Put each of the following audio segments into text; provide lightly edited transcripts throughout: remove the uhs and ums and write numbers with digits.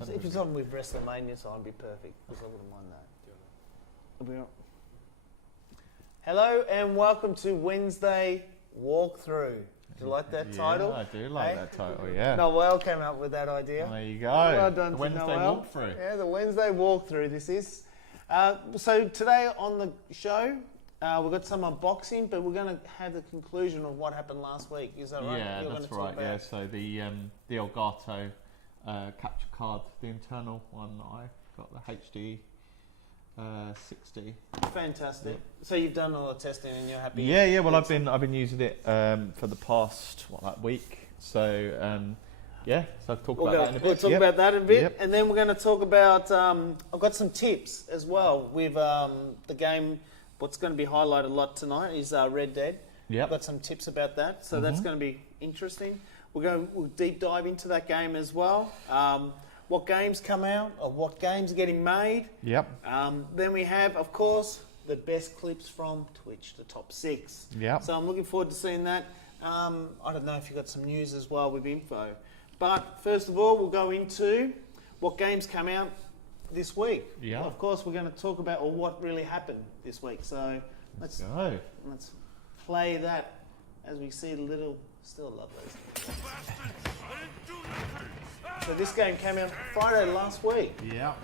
If it's on with WrestleMania, so I'd be perfect because I wouldn't mind that. Hello and welcome to Wednesday Walkthrough. Do you like that title? I do like that title, yeah. Noel came up with that idea. There you go. Well done The to Wednesday Noel. walkthrough. Yeah, the Wednesday Walkthrough this is. So today on the show, we've got some unboxing, but we're going to have the conclusion of what happened last week. Is that right? Yeah, that's right. Yeah, so the Elgato capture card, the internal one, I got the HD 60. Fantastic. So you've done all the testing and you're happy? Yeah. Well, I've been using it for the past week. So so I'll talk about that in a bit. We'll talk about that in a bit, Yep. and then we're going to talk about. I've got some tips as well with the game. What's going to be highlighted a lot tonight is Red Dead. Yep. I've got some tips about that, so that's going to be interesting. We'll deep dive into that game as well. What games come out, or what games are getting made. Yep. Then we have, of course, the best clips from Twitch, the top 6. Yep. So I'm looking forward to seeing that. I don't know if you've got some news as well with info. But first of all, we'll go into what games come out this week. Yeah. Well, of course, we're going to talk about what really happened this week. So let's go. Let's play that as we see the little... Still love those. So this game came out Friday last week. Yeah.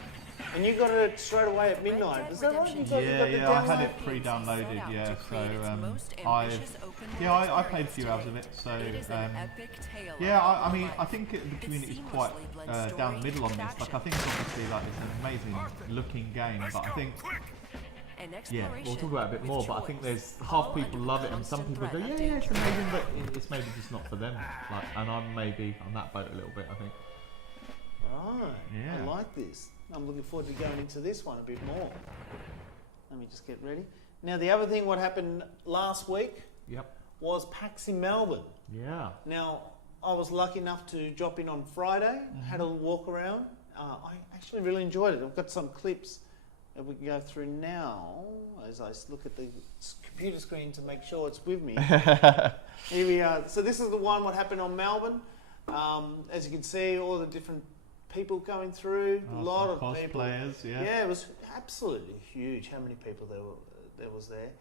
And you got it straight away at midnight. Is that right? You got I had it pre-downloaded. Yeah, so I played a few hours of it. So I mean, I think the community is quite down the middle on this. Like, I think it's obviously like it's an amazing looking game, but I think. Yeah, we'll talk about it a bit more, but I think there's half people love it and some people go, yeah, it's amazing, but it's maybe just not for them. Like, and I'm maybe on that boat a little bit, I think. Right, yeah. I like this. I'm looking forward to going into this one a bit more. Let me just get ready. Now, the other thing, what happened last week was PAX in Melbourne. Yeah. Now, I was lucky enough to drop in on Friday, had a walk around. I actually really enjoyed it. I've got some clips that we can go through now as I look at the computer screen to make sure it's with me. Here we are. So this is the one what happened on Melbourne. As you can see, all the different people going through, a lot of people. Cosplayers, yeah. Yeah, it was absolutely huge how many people there was there.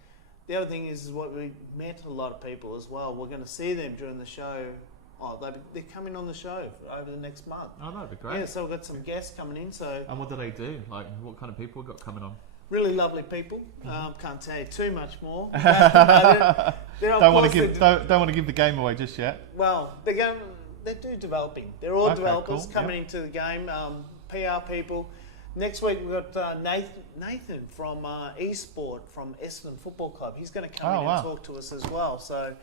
The other thing is what we met a lot of people as well. We're going to see them during the show. Oh, they're coming on the show over the next month. Oh, that'd be great. Yeah, so we've got some guests coming in. So. And what do they do? Like, what kind of people we got coming on? Really lovely people. Can't tell you too much more. Don't want to give the game away just yet. Well, they do developing. They're all developers cool. coming into the game. PR people. Next week we've got Nathan from eSport from Essendon Football Club. He's going to come in and talk to us as well. So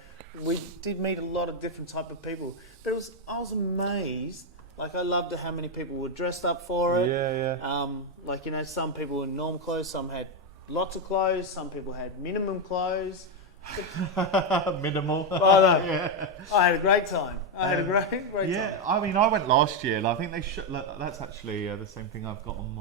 we did meet a lot of different type of people. But I was amazed. Like, I loved how many people were dressed up for it. Yeah. Like, some people in normal clothes, some had lots of clothes, some people had minimum clothes. Minimal. Oh, no. Yeah. I had a great time. I had a great time. Yeah, I mean, I went last year. And I think they should. That's actually the same thing I've got on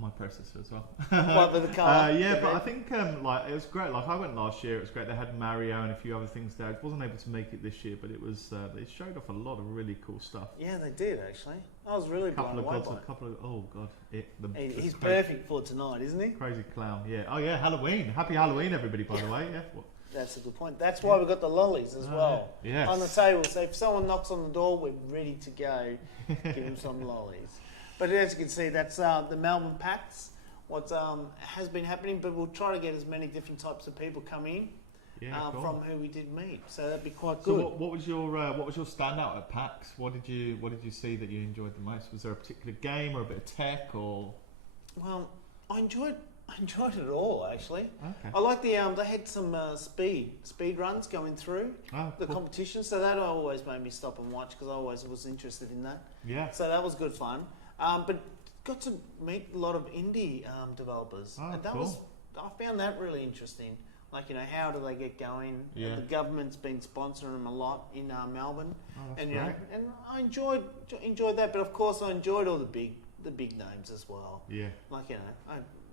my processor as well. What, with the car? But I think it was great. Like, I went last year. It was great. They had Mario and a few other things there. I wasn't able to make it this year, but it was. They showed off a lot of really cool stuff. Yeah, they did actually. I was really blown away by it. He's perfect for tonight, isn't he? Crazy clown. Yeah. Oh yeah, Halloween. Happy Halloween, everybody. By the way. Yeah. That's a good point. That's why we've got the lollies as well yes. on the table. So if someone knocks on the door, we're ready to go. Give them some lollies. But as you can see, that's the Melbourne PAX. What has been happening, but we'll try to get as many different types of people come in cool. from who we did meet. So that'd be quite good. So what was your standout at PAX? What did you see that you enjoyed the most? Was there a particular game or a bit of tech or? Well, I enjoyed it all actually. Okay. I like they had some speed runs going through the competition, so that always made me stop and watch because I always was interested in that. Yeah. So that was good fun. But got to meet a lot of indie developers, and that was I found that really interesting. Like, how do they get going? Yeah. The government's been sponsoring them a lot in Melbourne, and and I enjoyed that. But of course, I enjoyed all the big names as well. Yeah. Like,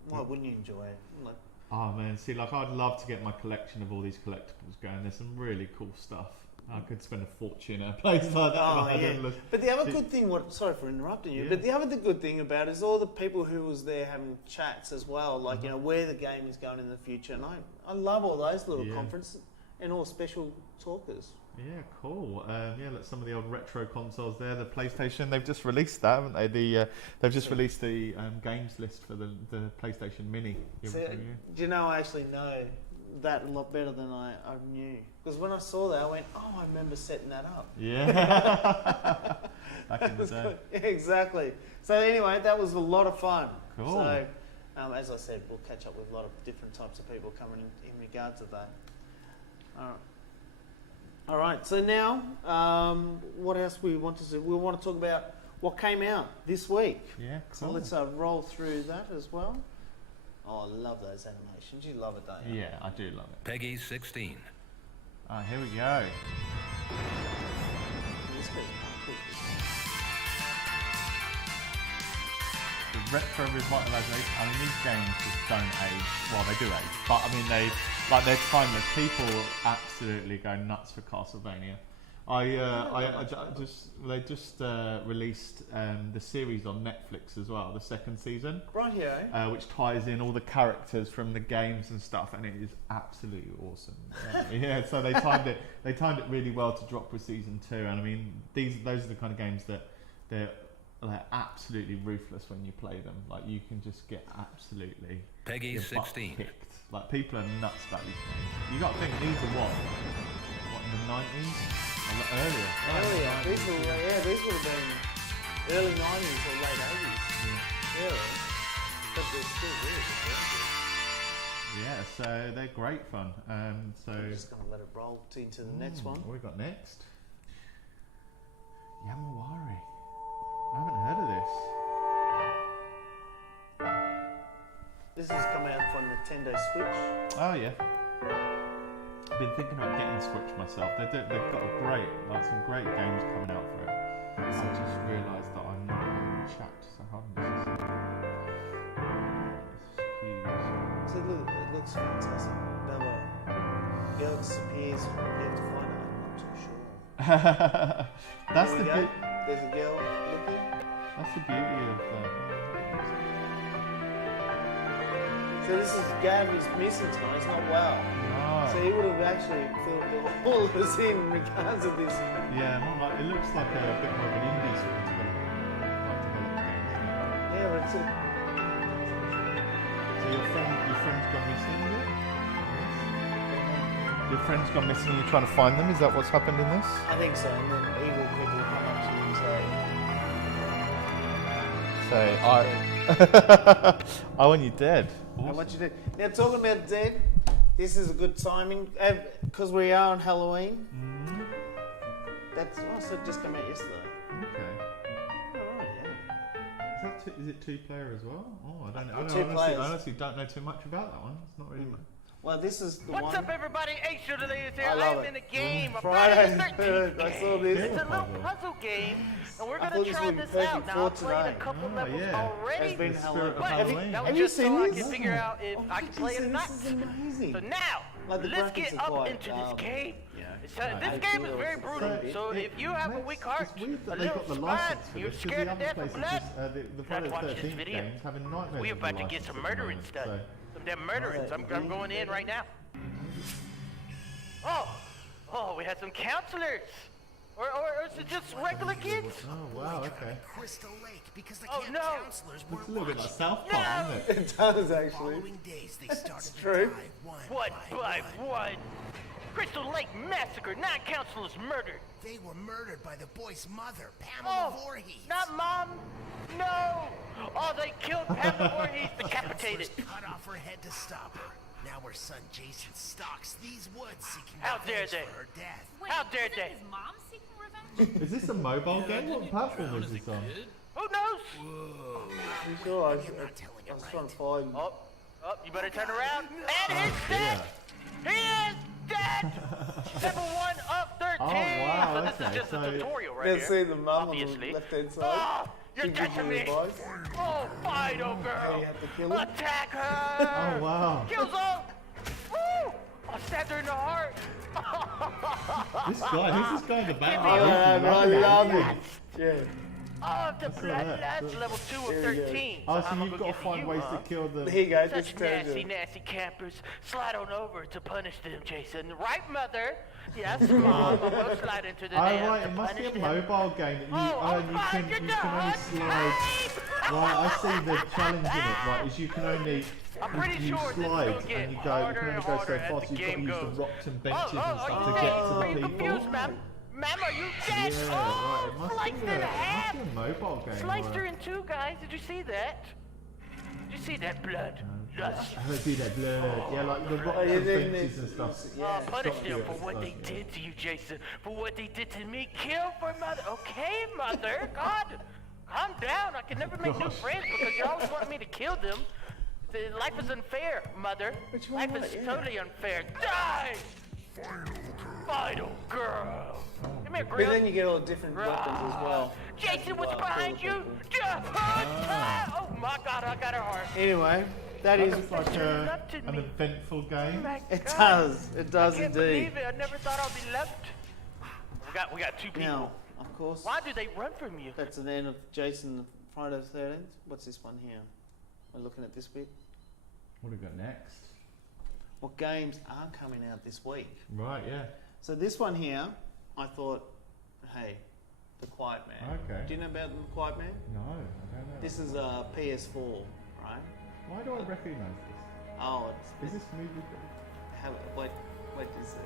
why wouldn't you enjoy it? Like, oh man, see, like, I'd love to get my collection of all these collectibles going. There's some really cool stuff. I could spend a fortune at a place like that. Oh, yeah. But the other good thing, sorry for interrupting you, but the other good thing about it is all the people who was there having chats as well, like, you know, where the game is going in the future. And I love all those little conferences and all special talkers. Yeah, cool. Look, some of the old retro consoles there. The PlayStation, they've just released that, haven't they? They've just released the games list for the PlayStation Mini. Do you know, I actually know that a lot better than I knew. Because when I saw that, I went, oh, I remember setting that up. Yeah. Back in the day. Yeah, exactly. So anyway, that was a lot of fun. Cool. So, as I said, we'll catch up with a lot of different types of people coming in regards to that. All right. So now, what else we want to do? We want to talk about what came out this week. Yeah, cool. So let's roll through that as well. Oh, I love those animations. You love it, don't you? Yeah, I do love it. Peggy 16. Oh, here we go. This goes cool. The retro revitalization. I mean, these games just don't age. Well, they do age, but I mean, they're timeless. People absolutely go nuts for Castlevania. They just released the series on Netflix as well, the second season. Right here, which ties in all the characters from the games and stuff, and it is absolutely awesome. Yeah, so they timed it really well to drop with season 2, and I mean, those are the kind of games that they're absolutely ruthless when you play them. Like, you can just get absolutely Peggy 16 kicked. Like, people are nuts about these games. You got to think these are what in the 90s. Earlier. These would have been early 90s or late 80s. Yeah. But they're still really good. Yeah, so they're great fun. I'm just going to let it roll into the next one. What we got next? Yamawari. I haven't heard of this. This has come out from Nintendo Switch. Oh, yeah. I've been thinking about getting a Switch myself. They've got some great games coming out for it. I just realised that I'm not in chat, so how does this is huge. So look, it looks fantastic. Bella, girl disappears. You have to find her. I'm not too sure. That's the beauty. There's a girl looking. That's the beauty of. So this is Gav is missing tonight. He's not well. No. So he would have actually filled all of us in regards of this. Yeah, it looks like a bit more of an indie sort of development game. Yeah, but it's a... So your friend's gone missing, is it? Your friend's gone missing and you're trying to find them? Is that what's happened in this? I think so, and then evil people come up to you and say... I want you dead. I want you dead. Now, talking about dead, this is a good timing, because we are on Halloween. Mm-hmm. That's also just came out yesterday. Okay. Alright, yeah. Is it 2-player as well? Oh, I don't know. Two players. I honestly don't know too much about that one. It's not really much. Well, this is the What's one. up, everybody? Ace Shooter is here. I love I'm it. in a game. A Friday Friday the 13th I saw game. this. It's a little puzzle game, and we're I going thought to this try would be this perfect out. Now, for I've played today. a couple Oh, levels yeah. already. It's been The Halloween. spirit of But Halloween. that was Have you just so seen I this? can figure out if I can play it or not. This is amazing. So now, Like the let's graphics get are up quite, into this game. This I game is feel very it's brutal. so- So if you have a weak heart, It's weird a that they little got the spine, license for you're this, 'cause scared the to death other of places blood, just, the Friday the watch this 13th video. games having nightmares. we're of the about to get license some at the murdering moment, done. so- Some damn murderings. I'm going in right now. Oh, we had some counselors. Or is it just regular kids? Oh wow, okay. Crystal Lake because the Oh, camp no. counselors Looks weren't a little bit like watching. South Park, No. isn't it? It does actually. Following days, they started to true. die one One by one. Crystal Lake massacre. 9 counselors murdered. They were murdered by the boy's mother, Pamela Oh, Voorhees. not mom. No. Oh, they killed Pamela Voorhees, The decapitated. counselors cut off her head to stop her. Now her son Jason stalks these woods seeking How dare revenge they. for her death. Wait, How dare isn't they? his mom seeking revenge? Is this a mobile game? What platform is this on? Who knows? You sure? I was trying to find. Oh, you better turn around. And he's dead. He is dead. Level 1 of 13. Oh, wow, So this okay, is just so- a tutorial right Let's here. see the mum on the Obviously. left-hand side. Oh, you're She dead gives to you me. advice. Oh, Fido girl. you have to kill him? Attack her. Oh wow. Kill zone. Woo. I'll stab her in the heart. This guy, who's this guy in the back? I love it. Yeah. Oh, the That's all right. bloodlines, level 2 of 13. Oh, I'm so gonna you've go got to get find you, ways huh? to kill them. Here you go. This Such treasure. nasty campers. Slide on over to punish them, Jason. Right, mother? Yes, Mom. I will slide into the Oh dam right, to it must be a punish them. mobile game that you Oh, earn. You can only slide. Right, I see the challenge in it. Right, is you can only I'm pretty you sure this is slide gonna get and you can harder only and go so harder as far. the So you've got to game use the goes. rocks and benches and Are stuff you to dead? get Are to you the people. confused, ma'am? Ma'am, are you dead? Yeah, Oh, right. It must sliced be in a half. mobile game. Sliced her or- in two, guys. Did you see that? Did you see that blood? Lust. I see that blood. Yeah, like the rocks yeah, and then benches and stuff. Oh, punish Stop them you, for what stop they you. did to you, Jason. For what they did to me. Kill for mother. Okay, mother. God, calm down. I can never make new friends because you always want me to kill them. Life is unfair, mother. Which one Life was is it? totally unfair. Die! Final girl. Come here, But Grill. then you get all different weapons as well. Jason, what's Wow, behind cool, you? cool, Oh my God, I got her heart. Anyway, that is. It's like Up to an me. eventful game. My It God. does. It I does can't indeed. believe it. I never thought I'd be loved. We got two people. Now, of course, Why do they run from you? that's the end of Jason Friday the 13th. What's this one here? We're looking at this bit. What do we got next? What games are coming out this week? Right, yeah. So this one here, I thought, hey, The Quiet Man. Okay. Do you know about The Quiet Man? No, I don't know. This is a PS4, right? Why do I recognise this? Oh, Is this movie? wait, is it?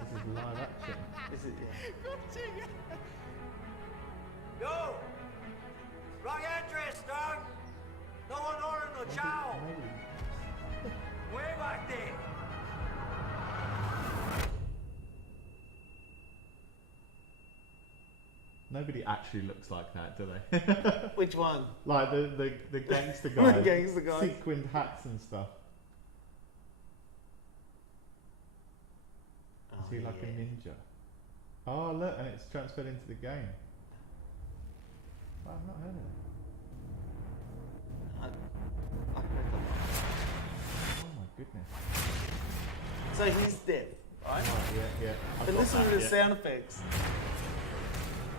This is live action. Is it? Yeah. Yo! Wrong address, dog! No one ordered no chow! Way back there! Nobody actually looks like that, do they? Which one? Like the gangster guy. The gangster guy. Sequined hats and stuff. Is he like a ninja? Oh look, and it's transferred into the game. Oh, I've not heard of it. I heard them. Oh my goodness. So he's dead, right? Right, yeah. I've But got listen that, to the yeah. sound effects.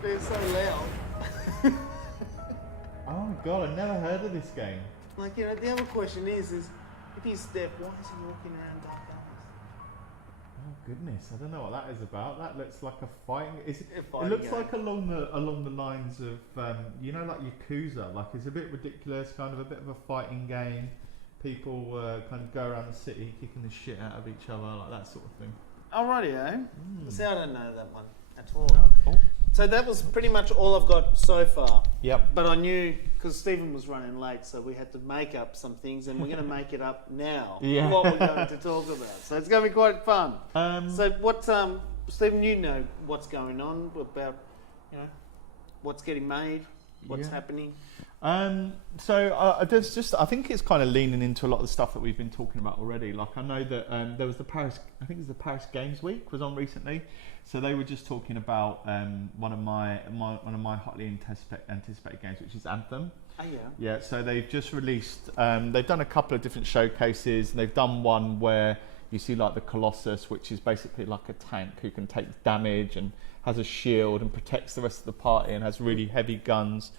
They're so loud. Oh my god, I never heard of this game. Like, you know, the other question is if he's dead, why is he walking around dark eyes? Oh goodness, I don't know what that is about. That looks like a fighting. It fighting looks game. like along the lines of you know, like Yakuza. Like it's a bit ridiculous, kind of a bit of a fighting game. People kind of go around the city kicking the shit out of each other, like that sort of thing. Alrighty, See, I don't know that one at all. Oh. So that was pretty much all I've got so far. Yep. But I knew, because Stephen was running late, so we had to make up some things, and we're going to make it up now. Yeah. What we're going to talk about. So it's going to be quite fun. So what, Stephen, you know what's going on about, you know, what's getting made, what's Yeah. happening. So there's just, I think it's kind of leaning into a lot of the stuff that we've been talking about already. Like I know that there was the Paris, I think it was the Paris Games Week was on recently. So they were just talking about one of my hotly anticipated games, which is Anthem. Oh, yeah. Yeah, so they've just released, they've done a couple of different showcases, and they've done one where you see like the Colossus, which is basically like a tank who can take damage and has a shield and protects the rest of the party and has really heavy guns.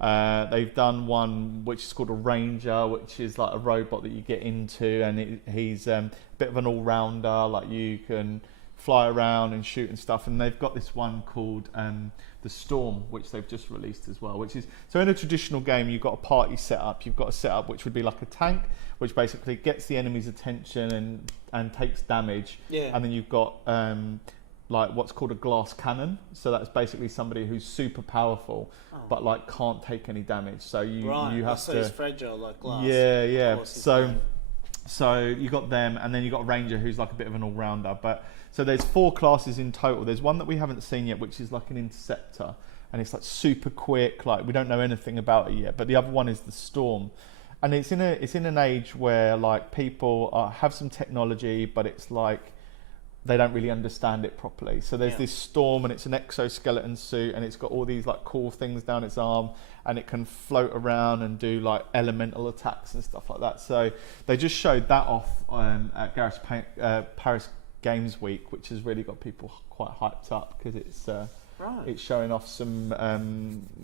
They've done one which is called a Ranger, which is like a robot that you get into, and he's a bit of an all-rounder, like you can fly around and shoot and stuff. And they've got this one called the Storm, which they've just released as well, which is, so in a traditional game you've got a party set up, you've got a setup which would be like a tank, which basically gets the enemy's attention and takes damage. Yeah. And then you've got like what's called a glass cannon, so that's basically somebody who's super powerful but like can't take any damage, so you have so to, he's fragile like glass. yeah. Of course he's So fine. so you got them, and then you got a Ranger who's like a bit of an all-rounder. But so there's 4 classes in total. There's one that we haven't seen yet, which is like an Interceptor, and it's like super quick. Like we don't know anything about it yet. But the other one is the Storm, and it's in an age where like people have some technology, but it's like they don't really understand it properly. So there's this Storm, and it's an exoskeleton suit, and it's got all these like cool things down its arm, and it can float around and do like elemental attacks and stuff like that. So they just showed that off at Paris Games Week, which has really got people quite hyped up, because it's showing off some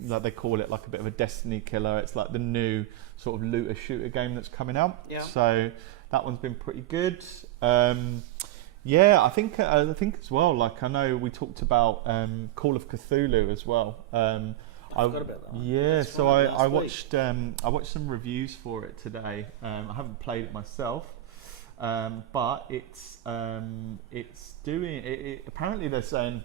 like they call it like a bit of a Destiny killer. It's like the new sort of looter shooter game that's coming out. So that one's been pretty good. I think as well, like I know we talked about Call of Cthulhu as well. I forgot about that one. Yeah, so I watched some reviews for it today. I haven't played it myself, but it's doing it. Apparently they're saying,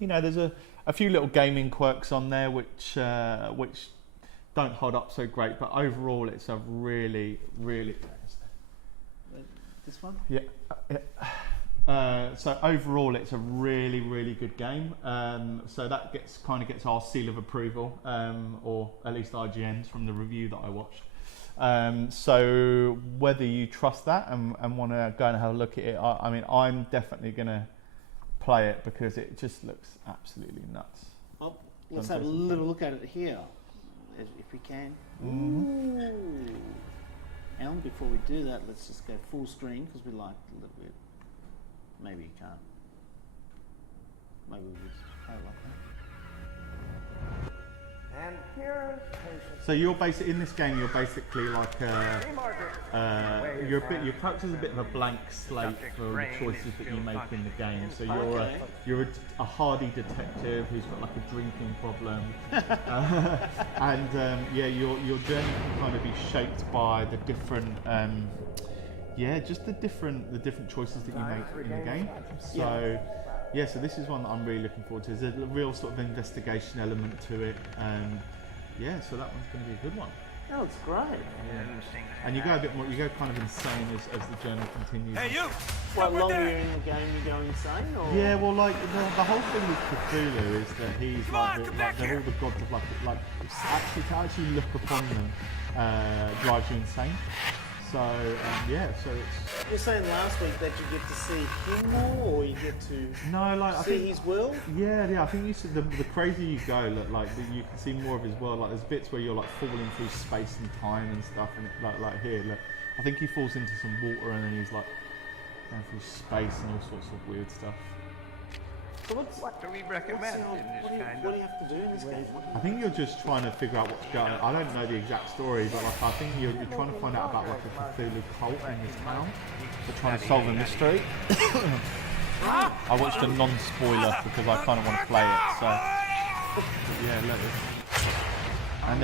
you know, there's a few little gaming quirks on there which don't hold up so great, but overall it's a really this one. So overall it's a really good game. So that gets our seal of approval, or at least IGN's from the review that I watched. So whether you trust that and want to go and have a look at it, I mean, I'm definitely going to play it because it just looks absolutely nuts. Well, let's have a little look at it here, if we can. Ooh. And before we do that, let's just go full screen, because we like a little bit. Maybe you can't. Maybe we'll just play it like that. And here's so you're basically in this game. You're basically like your character's a bit of a blank slate for the choices that you make in the game. So you're a hardy detective who's got like a drinking problem, and your journey can kind of be shaped by the different just the different choices that you make in the game. So. Yeah, so this is one that I'm really looking forward to. There's a real sort of investigation element to it. So that one's going to be a good one. Oh, it's great. Yeah. And you go a bit more, you go kind of insane as the journey continues. Hey, you! What longer you're in the game, you go insane? Or? Yeah, well, like the whole thing with Cthulhu is that he's they're all the gods of like to actually look upon them drives you insane. So so it's. You were saying last week that you get to see him more, or you get to I see his world. Yeah. I think you see the crazier you go, you can see more of his world. Like there's bits where you're like falling through space and time and stuff, and it, like here, look, I think he falls into some water and then he's like going through space and all sorts of weird stuff. So what do we recommend in this kind what do you have to do in this game? I think you're just trying to figure out what's going on. I don't know the exact story, but like I think you're trying to find out about like a Cthulhu cult in this town. They're trying to solve a mystery. I watched a non-spoiler because I kind of want to play it. So yeah, look. And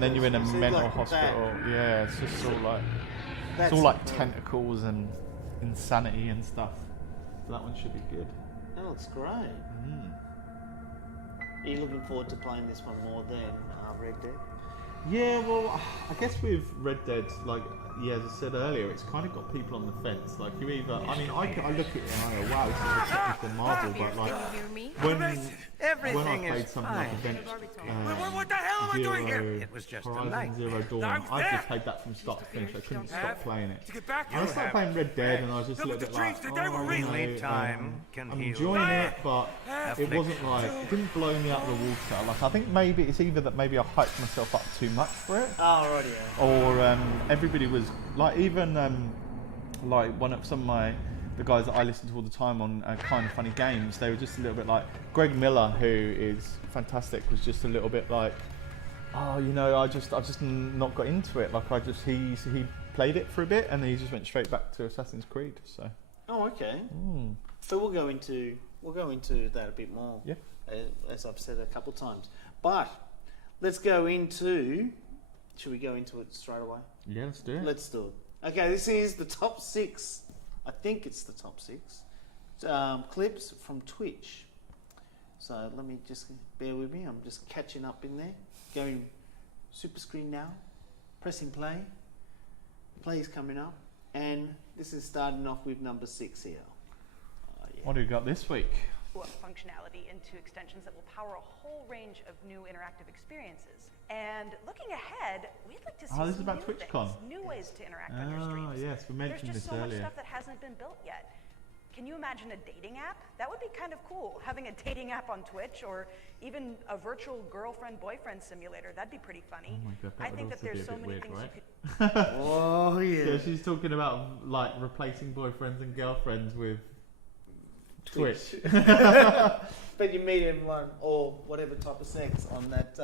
then you're in a mental hospital. Yeah, it's just all like tentacles and insanity and stuff. So that one should be good. That looks great. Are you looking forward to playing this one more than Red Dead? Yeah, well, I guess with Red Dead, like, as I said earlier, it's kind of got people on the fence. Like, you either, I mean, I look at it and I go, wow, this is a technical marvel, but like, when I played something like Adventure, what the hell am I doing here? It was just Horizon Zero Dawn, I just played that from start to finish. I couldn't stop playing it. And I started playing Red Dead, and I was just a little bit like, I'm enjoying it, but it wasn't like, it didn't blow me out of the water. Like, I think maybe it's either that maybe I hyped myself up too much for it. Oh, right, yeah. Or everybody was like, even like some of the guys that I listen to all the time on Kind of Funny Games, they were just a little bit like Greg Miller, who is fantastic, was just a little bit like, oh, you know, I've just not got into it. Like he played it for a bit and then he just went straight back to Assassin's Creed. So. Oh, okay. So we'll go into that a bit more. Yeah. As I've said a couple of times, but let's go into. Should we go into it straight away? Yeah, let's do it. Let's do it. Okay, this is the top 6. I think it's the top 6 clips from Twitch. So let me just bear with me. I'm just catching up in there. Going super screen now. Pressing play. Play is coming up, and this is starting off with number 6 here. Yeah. What do we got this week? Functionality into extensions that will power a whole range of new interactive experiences. And looking ahead, we'd like to see this is about TwitchCon. New ways to interact on your streams. Yes, we mentioned this There's just so earlier. much stuff that hasn't been built yet. Can you imagine a dating app? That would be kind of cool. Having a dating app on Twitch, or even a virtual girlfriend-boyfriend simulator. That'd be pretty funny. Oh my God, I think that there's so many things right? you could. Oh yeah. So she's talking about like replacing boyfriends and girlfriends with Twitch. But you meet everyone or whatever type of sex on that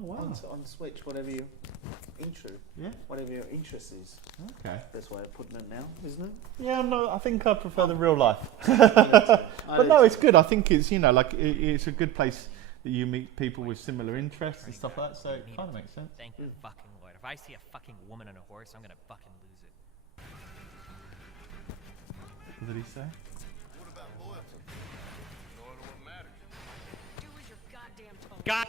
wow. on Switch, whatever your interest, Yeah. whatever your interest is. Okay. Best way of putting it now, isn't it? Yeah, no, I think I prefer the real life. I But do no, too. it's good. I think it's, you know, like it's a good place that you meet people with similar interests and stuff like that. So it kind of makes sense. Thank the fucking Lord. If I see a fucking woman on a horse, I'm gonna fucking lose it. What did he say? God.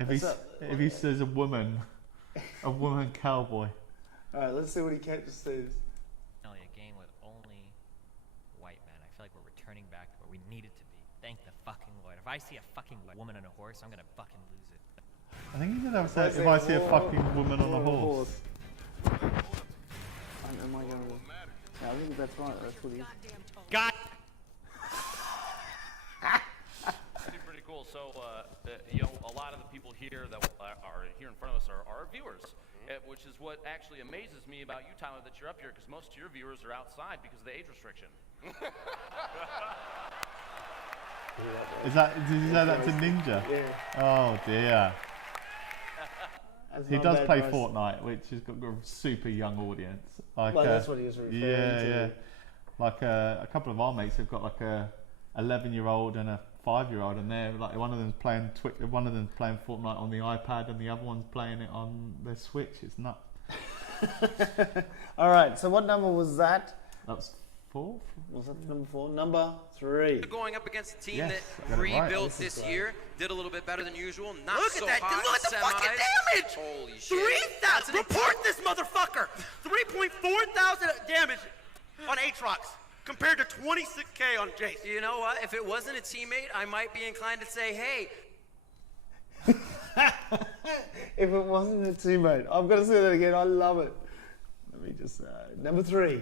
If What's he up? if he says a woman cowboy. All right, let's see what he says. Only a game with only white men. I feel like we're returning back to where we needed to be. Thank the fucking Lord. If I see a fucking woman on a horse, I'm gonna fucking lose it. I think he said if I see a fucking woman on a horse. Am I going to? Yeah, I think that's right. That's what he is. God. Pretty cool. So, you know, a lot of the people here that are here in front of us are our viewers, which is what actually amazes me about you, Tyler, that you're up here, because most of your viewers are outside because of the age restriction. Is that? Did you say that to Ninja? Yeah. Oh dear. That's He not does bad play advice. Fortnite, which has got a super young audience. Like, Well, that's what he was referring to. Yeah. Like a couple of our mates have got like a 11-year-old and a 5-year-old, and they're like one of them's playing Fortnite on the iPad, and the other one's playing it on their Switch. It's nuts. All right. So what number was that? That's 4. Was that number 4? Number 3. Going up against a team Yes, that got it right. rebuilt this year, did a little bit better than usual. Not Look so at that! hot Look at the semis. fucking damage! Holy shit! 3,000. Report this motherfucker. 3.4 thousand damage on Aatrox compared to 26k on Jace. You know what? If it wasn't a teammate, I might be inclined to say, hey. If it wasn't a teammate, I've got to say that again. I love it. Let me just number 3.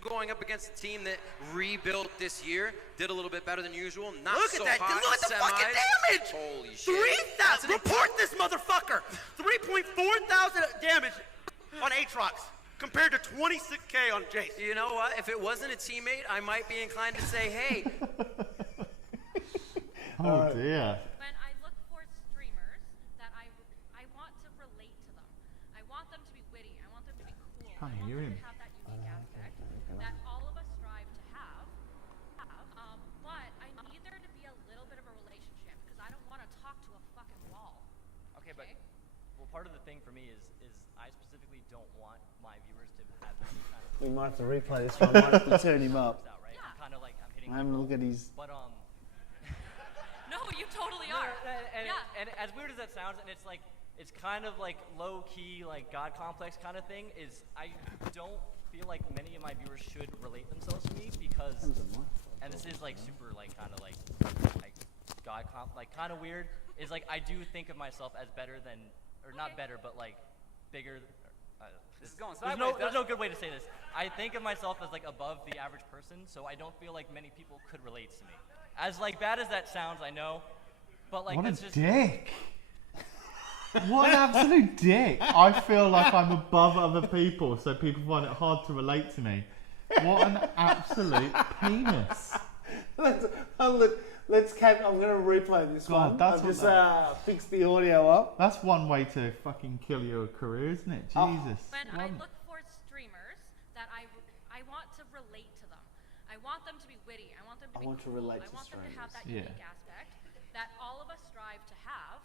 Going up against a team that rebuilt this year, did a little bit better than usual. Not Look so at that! hot Look at the semis. fucking damage! Holy shit! 3,000. Report this motherfucker. 3.4 thousand damage on Aatrox compared to 26k on Jace. You know what? If it wasn't a teammate, I might be inclined to say, hey. Oh dear. When I look for streamers that I want to relate to them. I want them to be witty. I want them to be cool. I Can't want hear them him. to have that unique aspect that all of us strive to have. But I need there to be a little bit of a relationship because I don't want to talk to a fucking wall. Okay, but well, part of the thing for me is I specifically don't want my viewers to have any kind of We might have to replay this one. Might have to turn him up. out, right? I'm kind of like I'm hitting. I'm having a look at his. But No, you totally are. And as weird as that sounds, and it's like it's kind of like low key, like God complex kind of thing. Is I don't feel like many of my viewers should relate themselves to me because, and this is like super like kind of like God like kind of weird. Is like I do think of myself as better than, or not better, but like bigger. This is going There's sideways. no good way to say this. I think of myself as like above the average person, so I don't feel like many people could relate to me. As like bad as that sounds, I know, but like What that's a just dick. What an absolute dick. I feel like I'm above other people, so people find it hard to relate to me. What an absolute penis. Let's I'm going to replay this God, one. that's I've what just fixed the audio up. That's one way to fucking kill your career, isn't it? Oh. Jesus. When I look for streamers that I want to relate to them. I want them to be witty. I want them to be want to cool. relate I to want them to have that Yeah. unique aspect that all of us strive to have.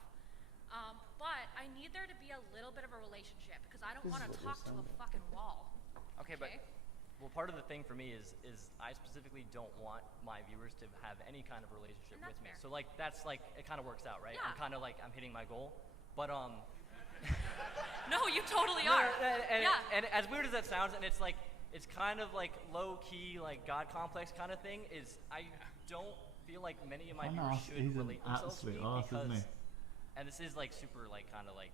But I need there to be a little bit of a relationship because I don't This want is to what talk you're to a saying. fucking wall. okay, but well, part of the thing for me is I specifically don't want my viewers to have any kind of relationship And that's with me. fair. So like that's like it kind of works out, right? Yeah. I'm kind of like I'm hitting my goal, but No, you totally are. And as weird as that sounds, and it's like it's kind of like low key, like God complex kind of thing. Is I don't feel like many of my An viewers arse. should He's an relate themselves to me absolute arse, isn't because, he? and this is like super like kind of like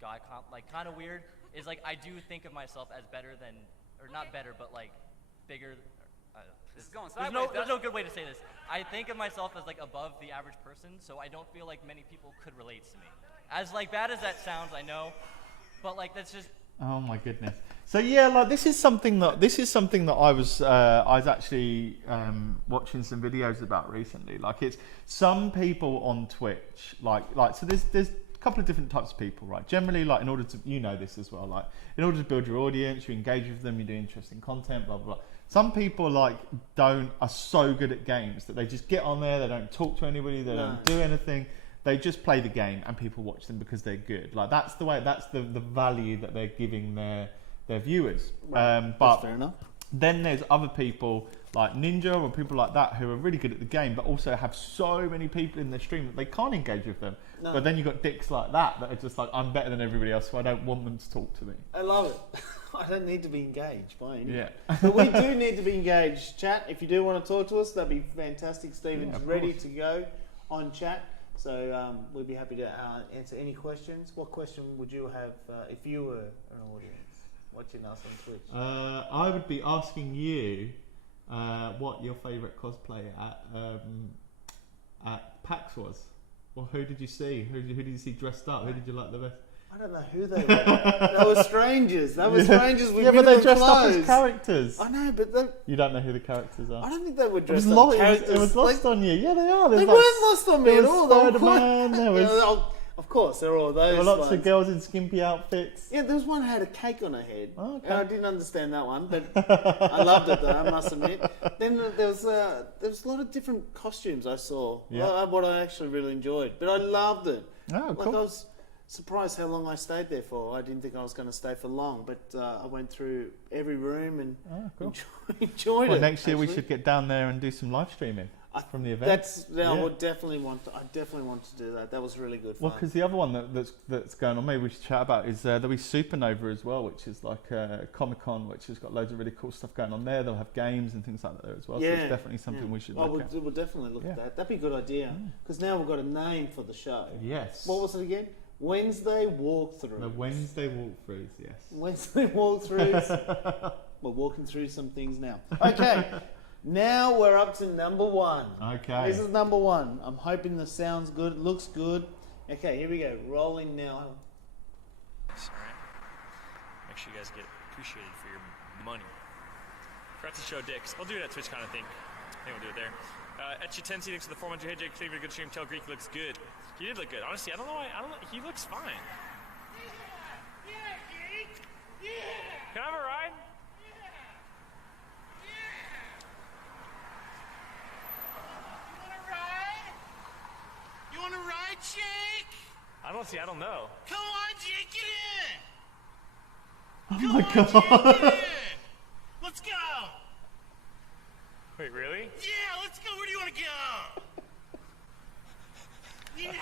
God like kind of weird. Is like I do think of myself as better than, or not better, but like bigger. This is going There's sideways. no good way to say this. I think of myself as like above the average person, so I don't feel like many people could relate to me. As like bad as that sounds, I know, but like that's just. Oh my goodness. So yeah, like this is something that I was actually watching some videos about recently. Like it's some people on Twitch, like so there's a couple of different types of people, right? Generally, like in order to, you know this as well, like in order to build your audience, you engage with them, you do interesting content, blah blah blah. Some people are so good at games that they just get on there, they don't talk to anybody, they don't do anything. They just play the game and people watch them because they're good. Like that's the value that they're giving their viewers. Right. But That's fair enough. then there's other people like Ninja or people like that who are really good at the game, but also have so many people in their stream that they can't engage with them. No. But then you've got dicks like that are just like, I'm better than everybody else, so I don't want them to talk to me. I love it. I don't need to be engaged by anyone. Yeah. But we do need to be engaged. Chat, if you do want to talk to us, that'd be fantastic. Stephen's Yeah, of ready course. to go on chat. So we'd be happy to answer any questions. What question would you have if you were an audience watching us on Twitch? I would be asking you what your favourite cosplay at PAX was. Well, who did you see? Who did you see dressed up? Who did you like the best? I don't know who they were. They were strangers. They were strangers with yeah, but they minimal dressed clothes. up as characters. I know, but You don't know who the characters are. I don't think they were It was, dressed up it was characters. lost on you. Yeah, they are. They There's weren't lost on me there at was all. They were Spider-Man, there was- Yeah, of course, there were all those There were lots ones. of girls in skimpy outfits. Yeah, there was one who had a cake on her head. Oh, okay. And I didn't understand that one, but I loved it though, I must admit. Then there was a lot of different costumes I saw, Yeah. what I actually really enjoyed. But I loved it. Oh, Like cool. I was surprised how long I stayed there for. I didn't think I was going to stay for long, but I went through every room and Oh, cool. enjoyed Well, it. next year we actually. should get down there and do some live streaming from the event. I would definitely want to. I definitely want to do that. That was really good fun. Well, because the other one that's going on, maybe we should chat about, is there'll be Supernova as well, which is like Comic-Con, which has got loads of really cool stuff going on there. They'll have games and things like that there as well. So it's definitely something we should look at. We'll definitely look at that. That'd be a good idea. Because now we've got a name for the show. Yes. What was it again? Wednesday walkthrough. The Wednesday walkthroughs, yes. Wednesday walkthroughs. We're walking through some things now. Okay. Now we're up to number one. Okay. This is number one. I'm hoping the sound's good, looks good. Okay, here we go. Rolling now. Alright. Make sure you guys get appreciated for your money. Forgot to show dicks. I'll do that TwitchCon, I think. I think we'll do it there. Etchy 10 seatings to the 400. Hey, Jake, Cleaver, good stream. Tell Greek looks good. He did look good. Honestly, I don't know why. He looks fine. Can I have a ride? You want to ride, Jake? I don't know. Come on, Jake, get in! Oh my god. Let's go! Wait, really? Yeah, let's go. Where do you want to go? Yeah!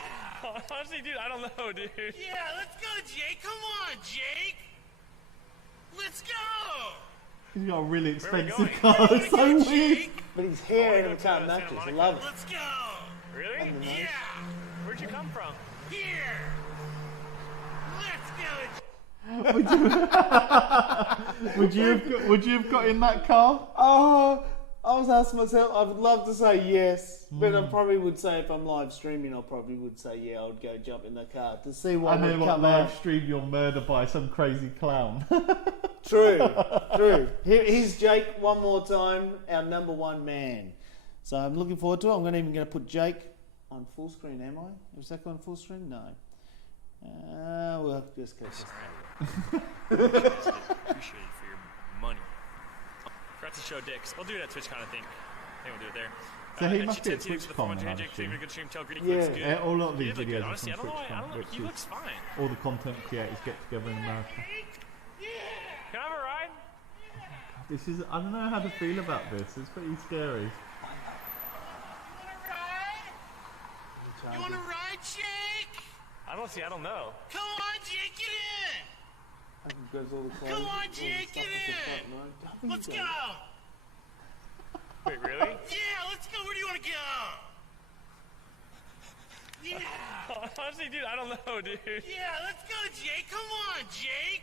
Honestly, dude, I don't know, dude. Yeah, let's go, Jake. Come on, Jake! Let's go! He's got a really Where are we expensive going? car. It's so weird. But his hair and go the to car Santa matches. I Monica. love it. Let's go! Really? Yeah! Where'd you come from? Here! Let's go! Would you have got in that car? Oh, I was asking myself, I would love to say yes, but I probably would say if I'm live streaming, I probably would say yeah, I would go jump in the car to see what And would then come live out. stream your murder by some crazy clown. True, true. Here's Jake one more time, our number one man. So I'm looking forward to it. I'm even going to put Jake on full screen, am I? Is that going full screen? No. We'll just keep this. Appreciated for your money. Forgot to show dicks. I'll do that TwitchCon, I think. I think we'll do it there. So he Etchy must be 10 at seatings to the TwitchCon 400. then, Hey, I Jake, assume. Cleaver, good stream. Tell Greek Yeah. looks good. Yeah, all of He these did look good. videos are Honestly, from TwitchCon, which he is looks fine. all the content creators get together in America. Can I have a ride? This is, I don't know how to feel about this. It's pretty scary. You want to ride, Jake? I don't know. Come on, Jake, get in! Come on, Jake, get in! Let's go! Wait, really? Yeah, let's go. Where do you want to go? Yeah! Honestly, dude, I don't know, dude. Yeah, let's go, Jake. Come on, Jake.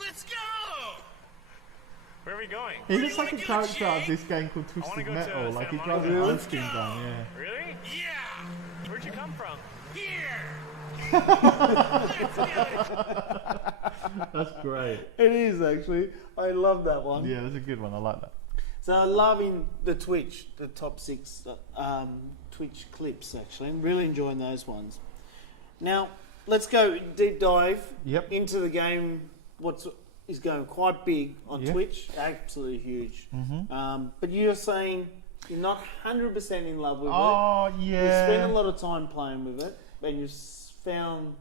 Let's go! Where are we going? He looks like a character out of this game called I wanna Twisted go Metal. to Like he Santa drives Monica. an ice cream van, yeah. Really? Yeah! Where'd you come from? That's great. It is actually. I love that one. Yeah, that's a good one. I like that. So loving the Twitch, the top 6 Twitch clips actually. I'm really enjoying those ones. Now, let's go deep dive into the game. What is going quite big on Twitch, absolutely huge. But you're saying you're not 100% in love with it. Oh, yeah. You spent a lot of time playing with it, and you've found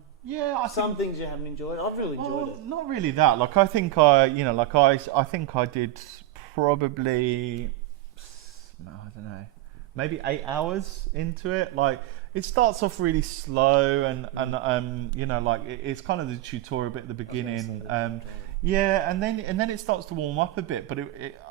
some things you haven't enjoyed. I've really enjoyed it. Not really that. Like I think I think I did probably, I don't know, maybe 8 hours into it. Like it starts off really slow and you know, like it's kind of the tutorial bit at the beginning. Yeah, and then it starts to warm up a bit. But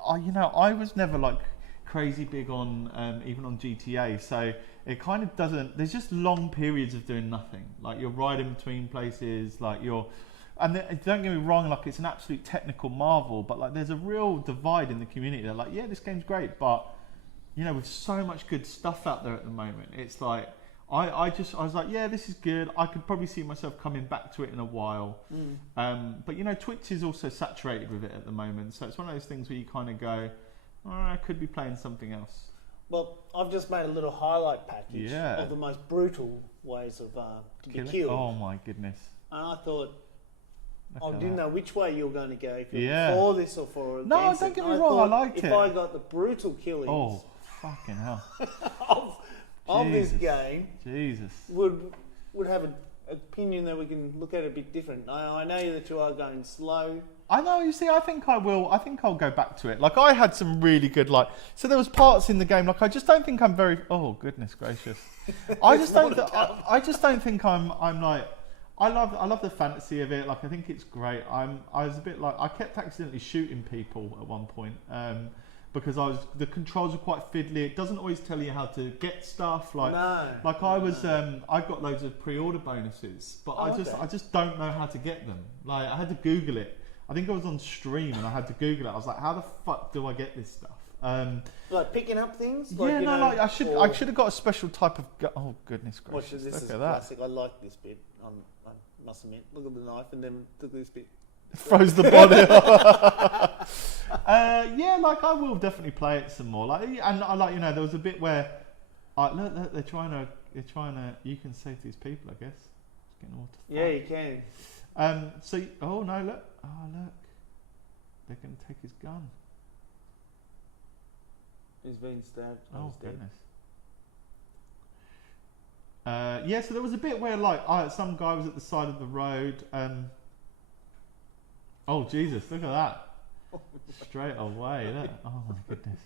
I was never like crazy big on even on GTA, so it kind of doesn't. There's just long periods of doing nothing. Like you're riding between places, like and don't get me wrong, like it's an absolute technical marvel, but like there's a real divide in the community. They're like, yeah, this game's great, but you know, with so much good stuff out there at the moment, it's like I was like, yeah, this is good. I could probably see myself coming back to it in a while. But you know, Twitch is also saturated with it at the moment, so it's one of those things where you kind of go, oh, I could be playing something else. Well, I've just made a little highlight package of the most brutal ways of to be killed. Oh my goodness! And I thought, I didn't know which way you were going to go. If you're for this or for no, against don't get me it. wrong. I liked if it. If I got the brutal killings, oh fucking hell, of this game, Jesus would have an opinion that we can look at a bit different. I know that you are going slow. I know. You see, I think I will. I think I'll go back to it. Like I had some really good so there was parts in the game. Like I just don't think I'm very. Oh goodness gracious! I just don't. I just don't think I'm like. I love the fantasy of it. Like I think it's great. I was a bit like I kept accidentally shooting people at one point because the controls are quite fiddly. It doesn't always tell you how to get stuff. Like I was I got loads of pre-order bonuses, but I just don't know how to get them. Like I had to Google it. I think I was on stream and I had to Google it. I was like, how the fuck do I get this stuff? Like picking up things? Like, I should have got a special type of... Oh, goodness gracious. This is classic. I like this bit. I must admit. Look at the knife and then look at this bit. Throws the body. Yeah, like I will definitely play it some more. Like, and I like, you know, there was a bit where... look, they're trying to... You can save these people, I guess. It's getting all to yeah, you can. Oh no, look. Oh, look. They're going to take his gun. He's been stabbed. Oh, goodness. Yeah, so there was a bit where, like, some guy was at the side of the road. Oh, Jesus, look at that. Straight away. Look. Oh, my goodness.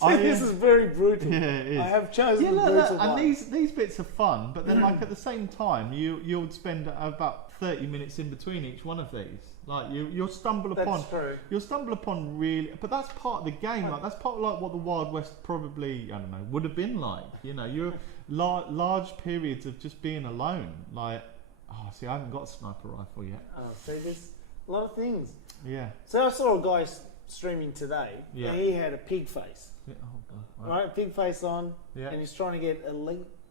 This is very brutal. Yeah, it is. I have chosen the brutal one. And these bits are fun, but then, like, at the same time, you'll spend about 30 minutes in between each one of these. Like you'll stumble upon. That's true. You'll stumble upon really, but that's part of the game. Like that's part of like what the Wild West probably would have been like. You know, you're large periods of just being alone. Like, oh, see, I haven't got a sniper rifle yet. Oh, see, there's a lot of things. Yeah. So I saw a guy streaming today. Yeah. And he had a pig face. Yeah. Oh, God. Right. Pig face on. Yeah. And he's trying to get a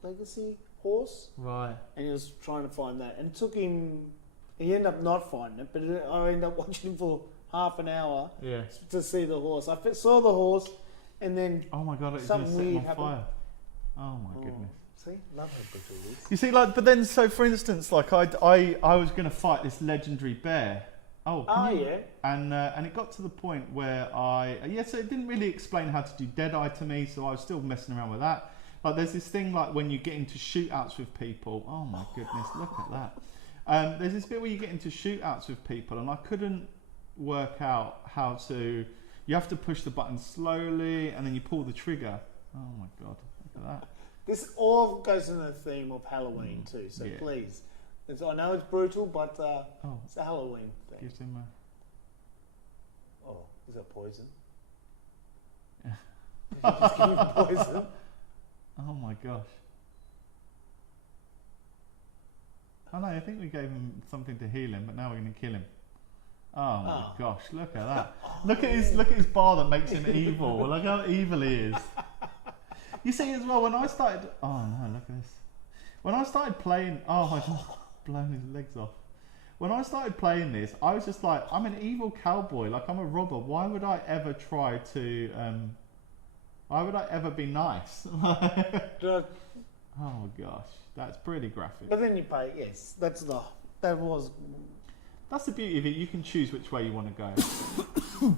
legacy horse. Right. And he was trying to find that, and it took him. He ended up not finding it, but I ended up watching him for half an hour to see the horse. I saw the horse, and then oh my God, something weird happened. Fire. Oh my goodness. See, love how brutal it is. You see, like, but then, so for instance, like, I was going to fight this legendary bear. Yeah. And it got to the point where so it didn't really explain how to do Deadeye to me, so I was still messing around with that. Like, there's this thing like when you get into shootouts with people. Oh my goodness, look at that. There's this bit where you get into shootouts with people, and I couldn't work out how to. You have to push the button slowly, and then you pull the trigger. Oh my God, look at that. This all goes in the theme of Halloween too. So please, I know it's brutal, but it's a Halloween thing. Gives him a... Oh, is that poison? Did you just give him poison? Oh my gosh. I know, I think we gave him something to heal him, but now we're going to kill him. Oh my gosh, look at that. Look at his bar that makes him evil. Look how evil he is. You see as well, when I started... Oh no, look at this. When I started playing... Oh my god, blown his legs off. When I started playing this, I was just like, I'm an evil cowboy. Like, I'm a robber. Why would I ever try to... why would I ever be nice? Oh gosh, that's pretty graphic. But then you pay, yes. That's the beauty of it. You can choose which way you want to go.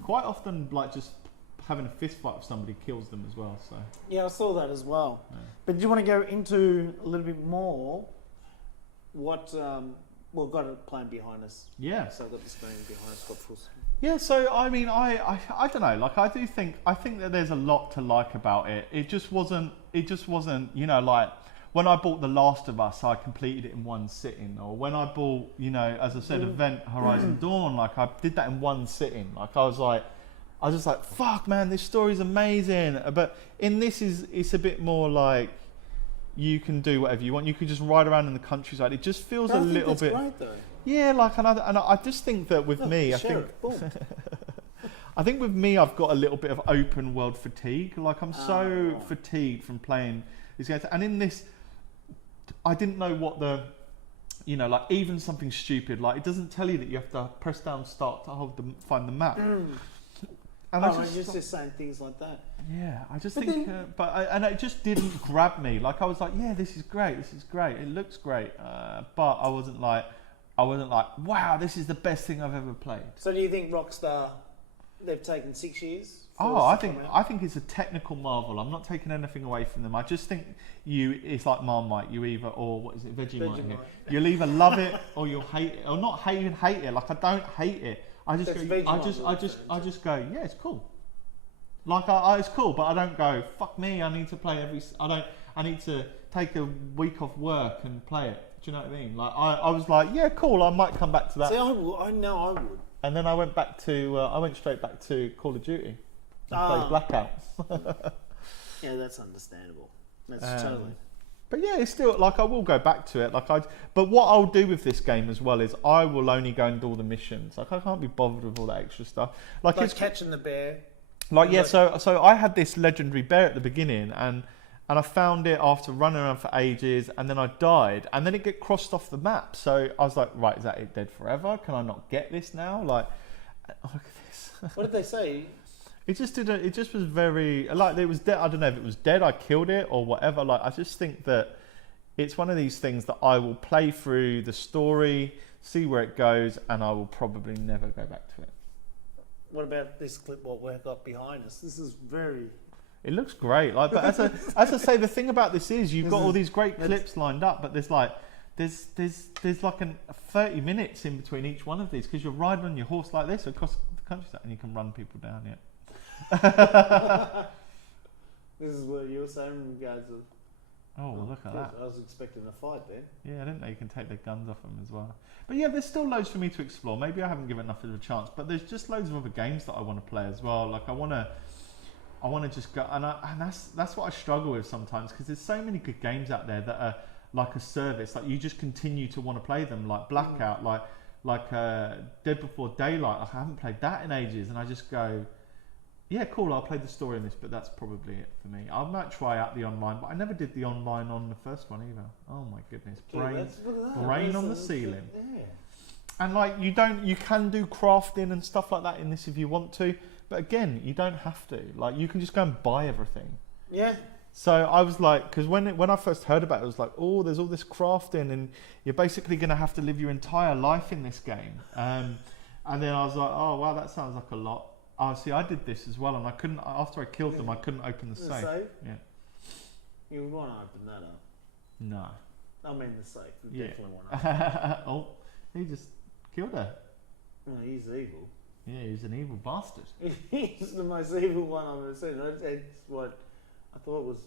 Quite often, like, just having a fist fight with somebody kills them as well. So yeah, I saw that as well. Yeah. But do you want to go into a little bit more what we've got a plan behind us? Yeah. So I've got the screen behind us. Got full screen. Yeah, so I mean, I don't know. Like, I think that there's a lot to like about it. It just wasn't. You know, like when I bought The Last of Us, I completed it in one sitting. Or when I bought, you know, as I said, Event Horizon Dawn, like I did that in one sitting. Like I was just like, fuck, man, this story's amazing. But in this it's a bit more like you can do whatever you want. You can just ride around in the countryside. It just feels a little bit. Great, though. Yeah, like, and I just think that with me, I think with me, I've got a little bit of open world fatigue. Like, I'm so fatigued from playing these games. And in this, I didn't know what the, you know, like, even something stupid, like, it doesn't tell you that you have to press down start to find the map. And I just saying things like that. Yeah, I just think, and it just didn't grab me. Like, I was like, yeah, this is great, it looks great, but I wasn't like, wow, this is the best thing I've ever played. So do you think Rockstar, they've taken 6 years? I think it's a technical marvel. I'm not taking anything away from them. I just think it's like Marmite. You either, or what is it, Vegemite? Here. You'll either love it or you'll hate it, or not even hate it. Like, I don't hate it. I just go, yeah, it's cool. Like, it's cool, but I don't go, fuck me, I need to play I need to take a week off work and play it. Do you know what I mean? Like, I was like, yeah, cool, I might come back to that. See, I know I would. And then I went straight back to Call of Duty and played Blackout. Yeah, that's understandable. That's totally. But yeah, it's still, like, I will go back to it. But what I'll do with this game as well is I will only go and do all the missions. Like, I can't be bothered with all that extra stuff. Like it's catching the bear. Like, yeah, so I had this legendary bear at the beginning, and I found it after running around for ages, and then I died, and then it get crossed off the map. So I was like, right, is that it dead forever? Can I not get this now? Like, look at this. What did they say? It just was very, like, it was dead. I don't know if it was dead, I killed it or whatever. Like, I just think that it's one of these things that I will play through the story, see where it goes, and I will probably never go back to it. What about this clip, what we've got behind us? This is very... It looks great. Like, but as I say, the thing about this is you've got all these great clips lined up, but there's like 30 minutes in between each one of these, because you're riding on your horse like this across the countryside and you can run people down. Yeah. This is what you were saying in regards of... Oh, well, look at that. I was expecting a fight then. Yeah, I didn't know you can take their guns off them as well. But yeah, there's still loads for me to explore. Maybe I haven't given enough of a chance, but there's just loads of other games that I want to play as well. Like, I want to just go, and that's what I struggle with sometimes, because there's so many good games out there that are like a service. Like, you just continue to want to play them, like Blackout, like Dead Before Daylight. Like, I haven't played that in ages, and I just go, yeah, cool, I'll play the story in this, but that's probably it for me. I might try out the online, but I never did the online on the first one either. Oh my goodness, brain on the ceiling. Yeah. And like, you can do crafting and stuff like that in this if you want to, but again, you don't have to. Like, you can just go and buy everything. Yeah. So I was like, because when I first heard about it, I was like, oh, there's all this crafting, and you're basically going to have to live your entire life in this game. And then I was like, oh wow, that sounds like a lot. Oh, see, I did this as well, and I couldn't. After I killed them, I couldn't open the safe. Yeah. You would want to open that up. No. I mean the safe. You definitely want to open it. Oh, he just killed her. Oh, he's evil. Yeah, he's an evil bastard. He's the most evil one I've ever seen. It's what I thought was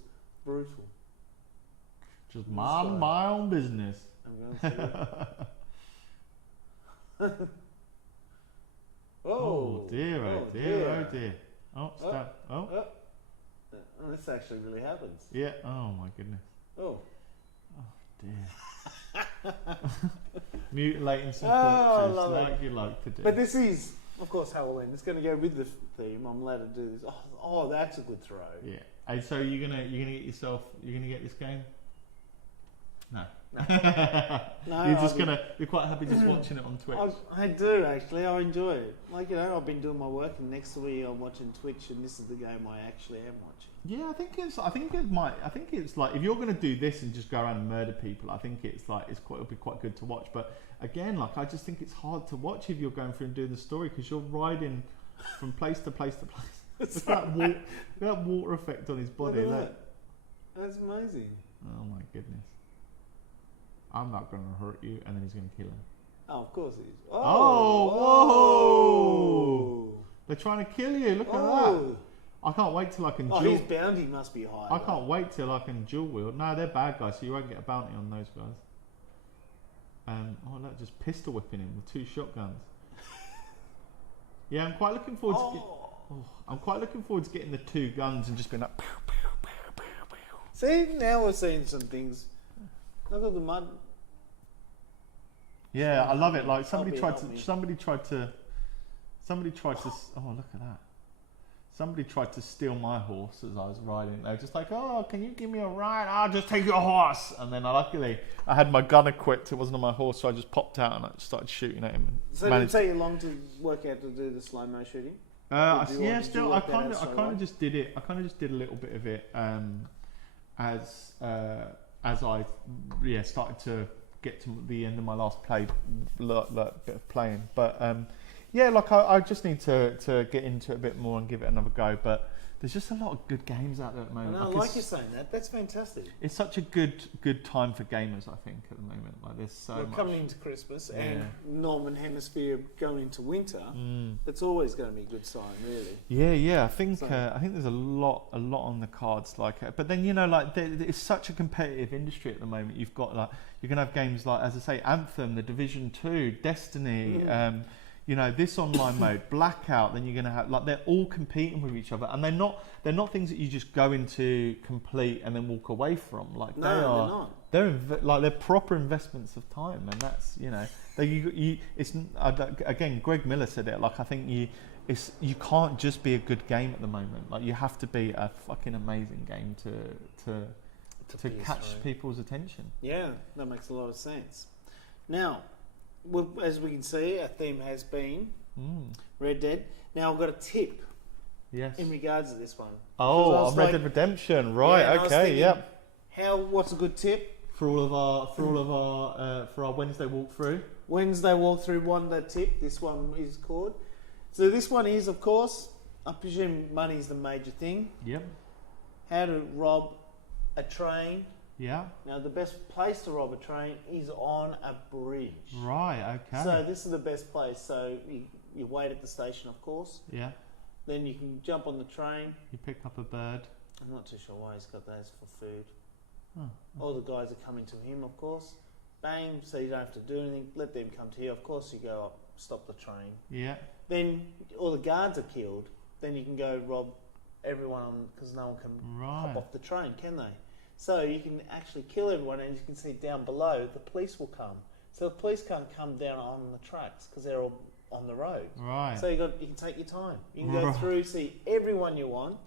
brutal. Just mind my own business. I'm going to see Oh dear, oh dear, oh dear. Oh, stop. Oh. This actually really happens. Yeah, oh my goodness. Oh. Oh dear. Mutilating some I corpses love like it. you like to do. But this is, of course, Halloween. It's going to go with the theme. I'm allowed to do this. Oh, that's a good throw. Yeah. And so you're gonna get yourself. You're gonna get this game. No. No, You're quite happy just watching it on Twitch. I do actually. I enjoy it. Like, you know, I've been doing my work, and next week I'm watching Twitch, and this is the game I actually am watching. Yeah, I think it's like, if you're going to do this and just go around and murder people, I think it's like it'll be quite good to watch. But again, like, I just think it's hard to watch if you're going through and doing the story, because you're riding from place to place to place. It's that water effect on his body. Look at Look. that. That's amazing. Oh my goodness. I'm not going to hurt you, and then he's going to kill him. Oh, of course he is. Whoa! They're trying to kill you. Look at that. I can't wait till I can. His bounty must be high. I can't wait till I can dual wield. No, they're bad guys, so you won't get a bounty on those guys. Look, just pistol whipping him with 2 shotguns. Yeah, I'm quite looking forward I'm quite looking forward to getting the 2 guns and just being like. Pew, pew, pew, pew, pew. See, now we're seeing some things. Look at the mud. Yeah, I love it. Like somebody tried to. Oh, look at that. Somebody tried to steal my horse as I was riding. They were just like, "Oh, can you give me a ride? I'll just take your horse." And then luckily, I had my gun equipped. It wasn't on my horse, so I just popped out and I started shooting at him. So did it take you long to work out to do the slow mo shooting? I kind of just did it. I kind of just did a little bit of it as I started to get to the end of my last bit of playing. But I just need to get into it a bit more and give it another go. But there's just a lot of good games out there at the moment. I like you saying that. That's fantastic. It's such a good time for gamers, I think, at the moment. Like, there's so much. Coming into Christmas and Northern Hemisphere going into winter. It's always going to be a good sign, really. Yeah. I think there's a lot on the cards. But then it's such a competitive industry at the moment. You've got you're gonna have games like, as I say, Anthem, The Division 2, Destiny. This online mode, Blackout. Then you're going to have they're all competing with each other, and they're not things that you just go into, complete, and then walk away from. They're not. They're proper investments of time, and that's again, Greg Miller said it. I think you can't just be a good game at the moment. You have to be a fucking amazing game to catch people's attention. Yeah, that makes a lot of sense. Now, as we can see, our theme has been Red Dead. Now I've got a tip. Yes. In regards to this one. Oh, Red Dead Redemption, right? Okay, yep. What's a good tip for all of our Wednesday walkthrough? Wednesday walkthrough one tip. This one is called. So this one is, of course, I presume money is the major thing. Yep. How to rob a train. Yeah. Now, the best place to rob a train is on a bridge. Right, okay. So this is the best place. So you wait at the station, of course. Yeah. Then you can jump on the train. You pick up a bird. I'm not too sure why he's got those for food. Oh. All the guys are coming to him, of course. Bang, so you don't have to do anything. Let them come to you. Of course, you go up, stop the train. Yeah. Then all the guards are killed. Then you can go rob everyone, because no one can hop off the train, can they? So you can actually kill everyone, and you can see down below the police will come. So the police can't come down on the tracks because they're all on the road. Right. So you can take your time. You can go through, see everyone you want,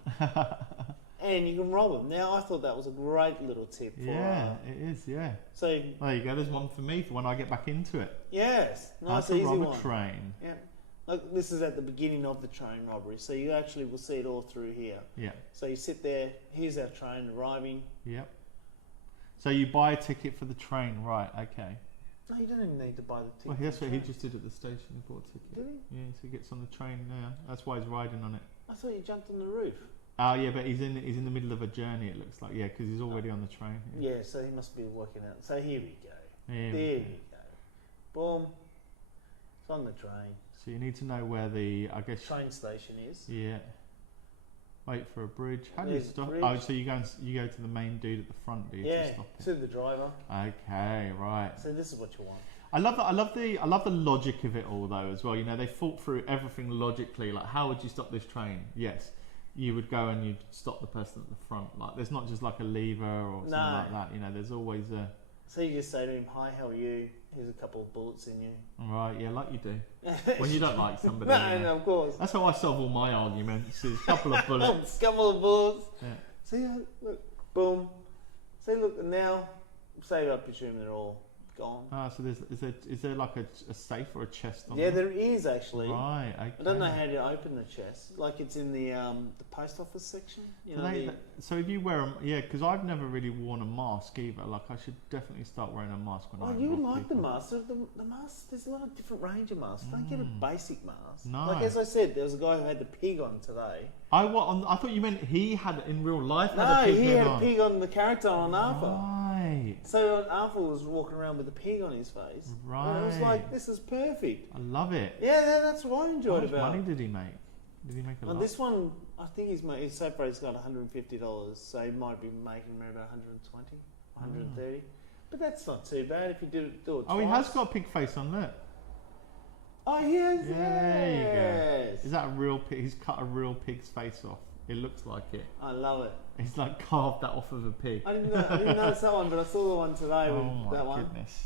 and you can rob them. Now, I thought that was a great little tip. Yeah, it is. Yeah. So there you go. There's one for me for when I get back into it. Yes, nice How to easy rob one. a train. Yeah. Like, this is at the beginning of the train robbery, so you actually will see it all through here. Yeah. So you sit there. Here's our train arriving. Yep. So you buy a ticket for the train, right? Okay. No, you don't even need to buy the ticket. Well, that's what he just did at the station. He bought a ticket. Did he? Yeah, so he gets on the train now. That's why he's riding on it. I thought you jumped on the roof. Oh yeah, but he's in the middle of a journey. It looks like, yeah, because he's already on the train. Yeah, so he must be working out. So here we go. There we go. Boom. It's on the train. So you need to know where the train station is. Yeah. Wait for a bridge. How do you stop? Oh, so you go to the main dude at the front, do you? Yeah, to stop it? to the driver. Okay, right. So this is what you want. I love the logic of it all though as well. They thought through everything logically. Like, how would you stop this train? Yes, you would go and you'd stop the person at the front. Like, there's not just like a lever or something like that. There's always So you just say to him, "Hi, how are you? Here's a couple of bullets in you." Right, yeah, like you do. When you don't like somebody. No, of course. That's how I solve all my arguments. Is a couple of bullets. Couple of bullets. Yeah. See, look, boom. See, look, now, say I presume they're all gone. Ah, so is there like a safe or a chest on Yeah, there? there is actually. Right, okay. I don't know how to open the chest. Like it's in the post office section. You know, so if you wear because I've never really worn a mask either. Like I should definitely start wearing a mask when I. Oh, you would like the mask. The mask. There's a lot of different range of masks. Don't get a basic mask. No. Like as I said, there was a guy who had the pig on today. I thought you meant he had in real life. No, he had a pig on the character on Arthur. Right. So Arthur was walking around with a pig on his face. Right. And I was like, this is perfect. I love it. Yeah, that's what I enjoyed about it. about How much money did he make? Did he make a lot? This one, I think so far he's got $150, so he might be making maybe 120, 130. But that's not too bad if you do it twice. Oh, he has got a pig face on there. Oh, yes, There you go. Is that a real pig? He's cut a real pig's face off. It looks like it. I love it. He's like carved that off of a pig. I didn't notice that one, but I saw the one today with that one. Oh my goodness.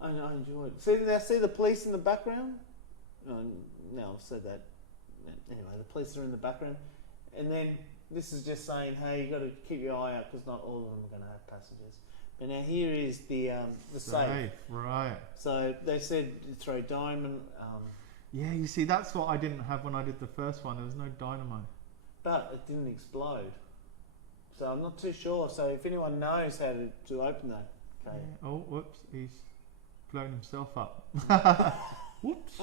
I enjoyed it. See the police in the background? No, I've said that. Anyway, the police are in the background. And then this is just saying, hey, you got to keep your eye out because not all of them are going to have passengers. But now here is the safe. Right. So they said throw diamond. Yeah, you see, that's what I didn't have when I did the first one. There was no dynamite. But it didn't explode. So I'm not too sure. So if anyone knows how to open that. Okay. Yeah. Oh, whoops. He's blown himself up. Whoops.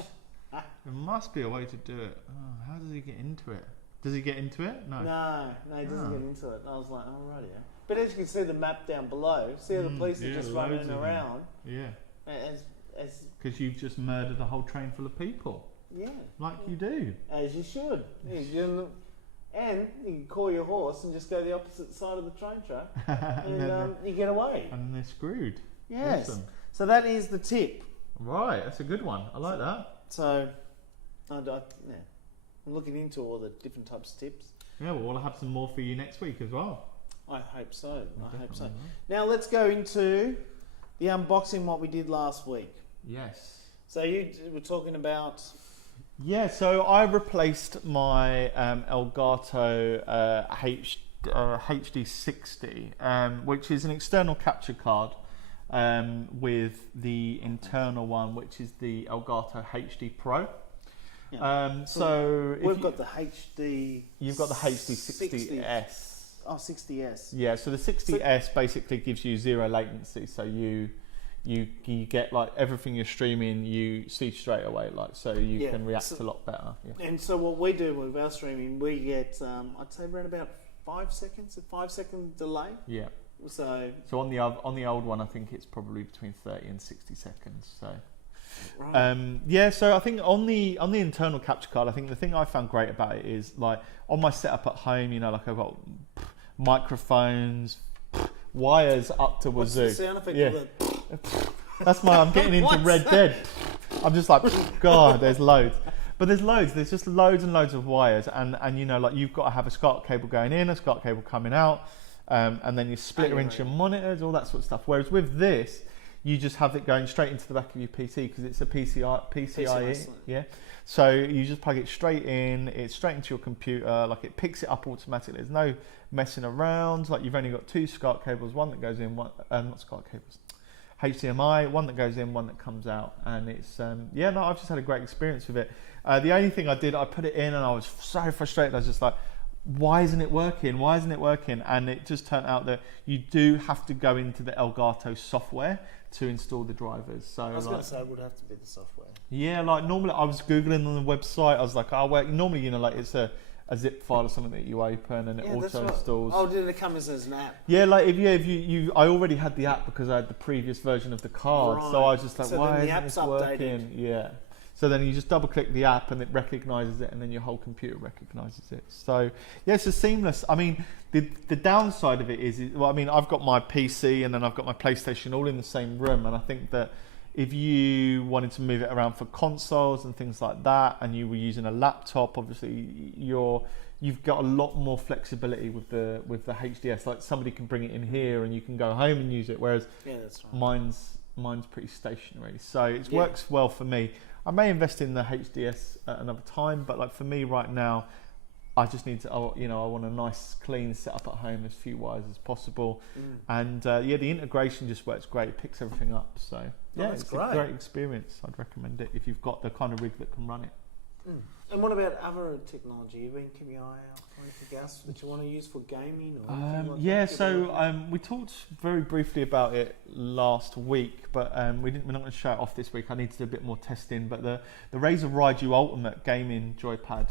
There must be a way to do it. Oh, how does he get into it? Does he get into it? No. No, he doesn't get into it. And I was like, oh, right, yeah. But as you can see the map down below, see how the police are just running around. Yeah. As because you've just murdered a whole train full of people. Yeah. Like you do. As you should. And you can call your horse and just go the opposite side of the train track, and you get away. And they're screwed. Yes. Awesome. So that is the tip. Right, that's a good one. I like that. So, I'm looking into all the different types of tips. Yeah, well, we'll have some more for you next week as well. I hope so. I hope so. Now let's go into the unboxing, what we did last week. Yes. So you were talking about... Yeah, so I replaced my Elgato HD60, which is an external capture card, with the internal one, which is the Elgato HD Pro. Yeah. So we've got the HD. You've got the HD60S. Oh, 60S. Yeah, so the 60S basically gives you zero latency, so you get like everything you're streaming, you see straight away, like so you can react a lot better. Yeah. And so what we do with our streaming, we get I'd say around about 5 seconds, a 5-second delay. Yeah. So on the old one, I think it's probably between 30 and 60 seconds. So. Right. Yeah, so I think on the internal capture card, I think the thing I found great about it is like on my setup at home, you know, like I've got microphones, wires up to wazoo. What's the sound effect of it? That's I'm getting into Red Dead. I'm just like, God, there's loads. But there's just loads and loads of wires, and you know, like you've got to have a SCART cable going in, a SCART cable coming out, and then you split it into your monitors, all that sort of stuff. Whereas with this, you just have it going straight into the back of your PC because it's a PCIe. Yeah. So you just plug it straight in, it's straight into your computer, like it picks it up automatically. There's no messing around. Like you've only got two SCART cables, one that goes in, one not SCART cables, HDMI, one that goes in, one that comes out, and it's I've just had a great experience with it. The only thing I put it in and I was so frustrated. I was just like, why isn't it working? Why isn't it working? And it just turned out that you do have to go into the Elgato software to install the drivers. So I was going to say it would have to be the software. Yeah, like normally I was Googling on the website. I was like, normally, you know, like it's a zip file or something that you open and it auto installs. Oh, did it come as an app? Yeah, like I already had the app because I had the previous version of the card. Right. So I was just like, why isn't this working? Yeah. So then you just double click the app and it recognizes it, and then your whole computer recognizes it. So yeah, it's seamless. I mean, the downside of it is, well, I mean, I've got my PC and then I've got my PlayStation all in the same room, and I think that if you wanted to move it around for consoles and things like that, and you were using a laptop, obviously your you've got a lot more flexibility with the HDS. Like somebody can bring it in here and you can go home and use it, whereas that's right. mine's pretty stationary. So it works well for me. I may invest in the HDS at another time, but like for me right now, I just need to, I want a nice clean setup at home, as few wires as possible. And the integration just works great. It picks everything up. So it's a great experience. I'd recommend it if you've got the kind of rig that can run it. And what about other technology? You've been keeping your eye out for anything else that you want to use for gaming or anything like that? So we talked very briefly about it last week, but we're not going to show it off this week. I need to do a bit more testing. But the Razer Raiju Ultimate gaming joypad,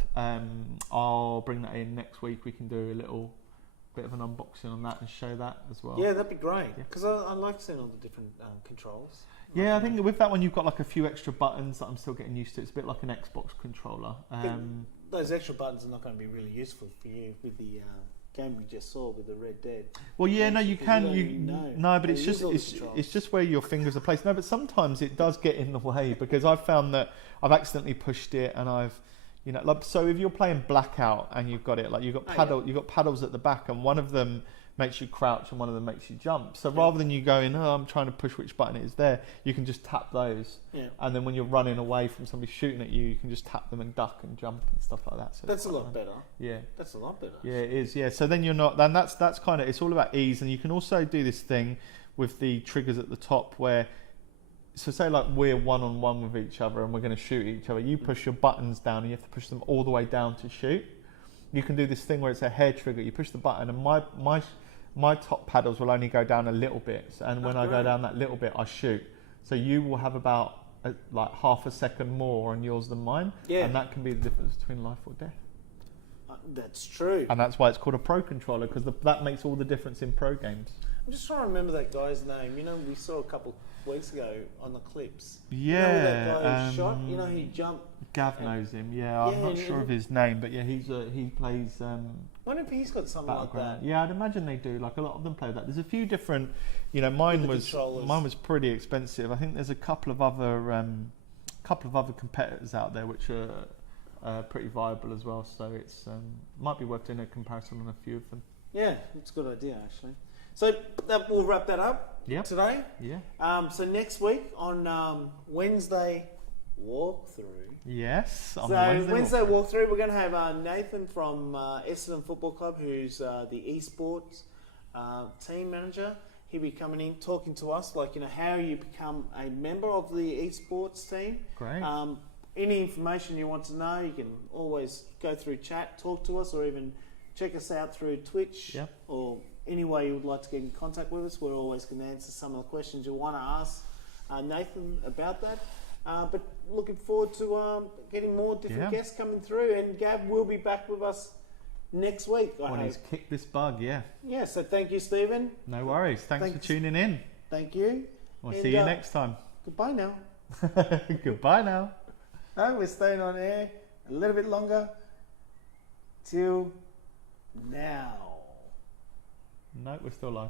I'll bring that in next week. We can do a little bit of an unboxing on that and show that as well. Yeah, that'd be great. Because I like seeing all the different controls. Yeah, I think with that one you've got like a few extra buttons that I'm still getting used to. It's a bit like an Xbox controller. Those extra buttons are not going to be really useful for you with the game we just saw with the Red Dead. Well, yeah, no, you can. No, but it's just where your fingers are placed. No, but sometimes it does get in the way because I've found that I've accidentally pushed it and I've, so if you're playing Blackout and you've got it, like you've got paddles at the back and one of them makes you crouch and one of them makes you jump. So rather than you going, I'm trying to push which button it is there, you can just tap those. Yeah. And then when you're running away from somebody shooting at you, you can just tap them and duck and jump and stuff like that. So that's a lot better. Yeah. That's a lot better. Yeah, it is. Yeah. So then you're not. Then that's kind of. It's all about ease, and you can also do this thing with the triggers at the top where. So say like we're one-on-one with each other and we're going to shoot each other. You push your buttons down and you have to push them all the way down to shoot. You can do this thing where it's a hair trigger. You push the button and my top paddles will only go down a little bit, and when I go down that little bit, I shoot. So you will have about like half a second more on yours than mine, and that can be the difference between life or death. That's true. And that's why it's called a pro controller, because that makes all the difference in pro games. I'm just trying to remember that guy's name. We saw a couple weeks ago on the clips. Yeah. That guy shot. He jumped. Gav knows him. Yeah, I'm not sure of his name, but yeah, he plays. I wonder if he's got something like that. Yeah, I'd imagine they do. Like a lot of them play that. There's a few different. Mine was pretty expensive. I think there's a couple of other competitors out there which are pretty viable as well. So it's might be worth doing a comparison on a few of them. Yeah, it's a good idea actually. So we'll wrap that up today. Yeah. So next week on Wednesday walkthrough. Yes. So Wednesday walkthrough, we're going to have Nathan from Essendon Football Club, who's the esports team manager. He'll be coming in talking to us, how you become a member of the esports team. Great. Any information you want to know, you can always go through chat, talk to us, or even check us out through Twitch or any way you would like to get in contact with us. We're always going to answer some of the questions you want to ask Nathan about that. But looking forward to getting more different guests coming through, and Gav will be back with us next week. When he's kicked this bug, Yeah, so thank you, Stephen. No worries. Thanks for tuning in. Thank you. We'll see you next time. Goodbye now. Goodbye now. No, we're staying on air a little bit longer. Till now. No, we're still live.